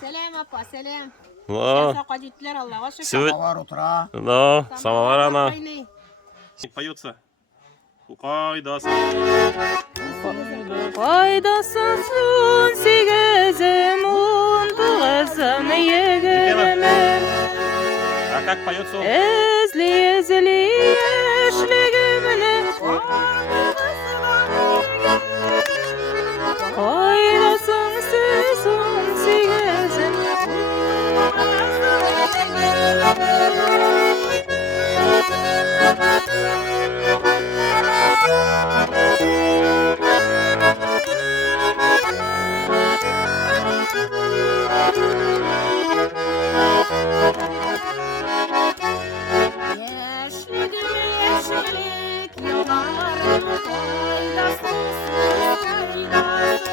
Selam apa, selam. No, Soqa gittiler Allah'a şükür. Самовар утра. no, самовар ana. Kaynay. Поется. Kaydası. Faydasızın sigezim untugazım yegelemem. А как поется он? Ezli ezli eşligimini faydasızın sigezim Yeşillik, yeşillik, yollarım faydasız, faydasız.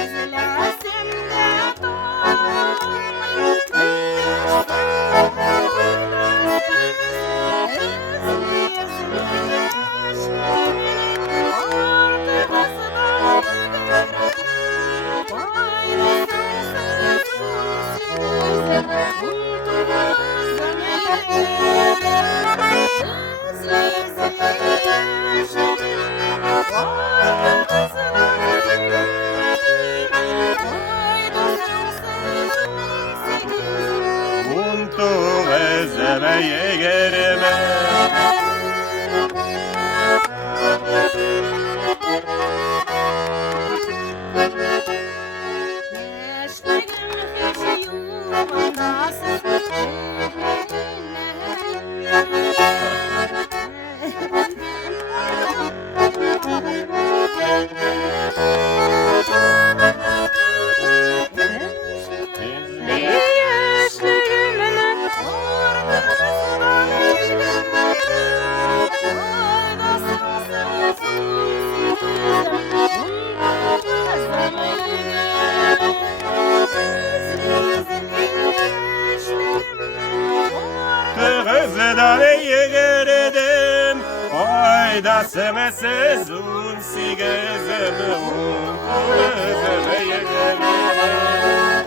Ezilesem de doymayım, ezli, ezli, yeşillik, ortasından Untu vezeme yegereme. Yaşligimini Kızdan yegeredim. Faydası mesez un sigezeme. Untu vezeme yegereme.